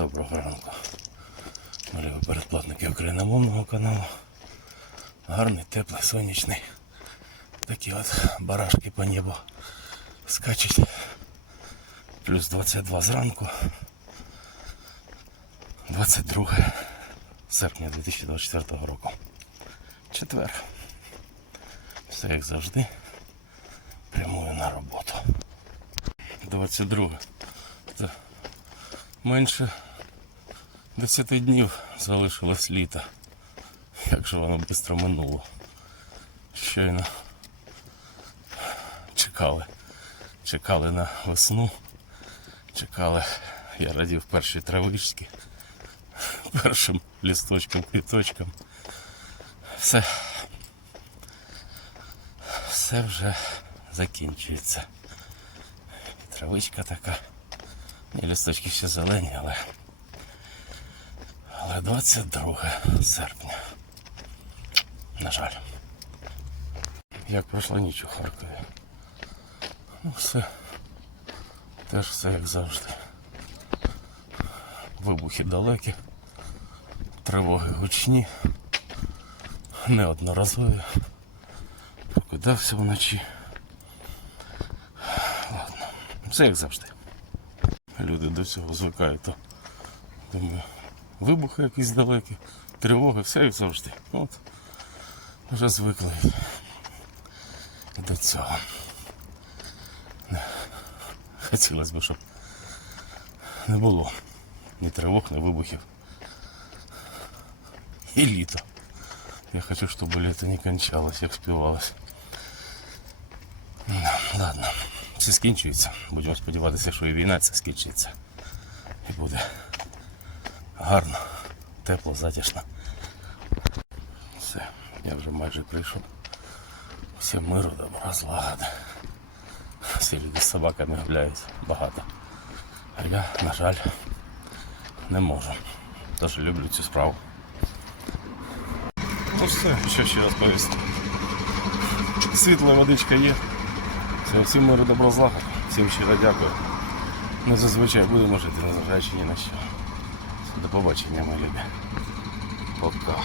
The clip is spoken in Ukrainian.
Доброго ранку. Малі передплатники україномовного каналу. Гарний, теплий, сонячний. Такі от барашки по небу скачуть. Плюс 22 зранку. 22 серпня 2024 року. Четвер. Все як завжди. Прямую на роботу. 22. Це менше 10 днів залишилось літа. Як же воно швидко минуло. Щойно чекали. Чекали на весну. Чекали, я радів першій травичці, першим лісточкам, квіточкам. Все. Все вже закінчується. Травичка така. І лісточки ще зелені, але. Але 22 серпня. На жаль. Як пройшла ніч у Харкові. Ну все. Теж все як завжди. Вибухи далекі, тривоги гучні, неодноразові. Прокидався вночі. Ладно, все як завжди. Люди до цього звикають, то думаю, вибухи якісь далекі, тривоги, все як завжди. От вже звикли до цього. Хотілося б, щоб не було ні тривог, ні вибухів. І літо. Я хочу, щоб літо не кончалось, як співалось. Ну, Ладно, все скінчується. Будемо сподіватися, що і війна це скінчиться. І буде Гарно, тепло, затишно. Все, я вже майже прийшов. Всім миру, добра, злагоди. Всі люди з собаками гуляють багато. А я, на жаль, не можу. Тож люблю цю справу. Ну все, що ще розповісти. Світла водичка є. Все, всім миру добро злагоди. Всім щиро дякую. Ми зазвичай будемо жити, незважаючи ні на що. До побачення, мої любі. Пока.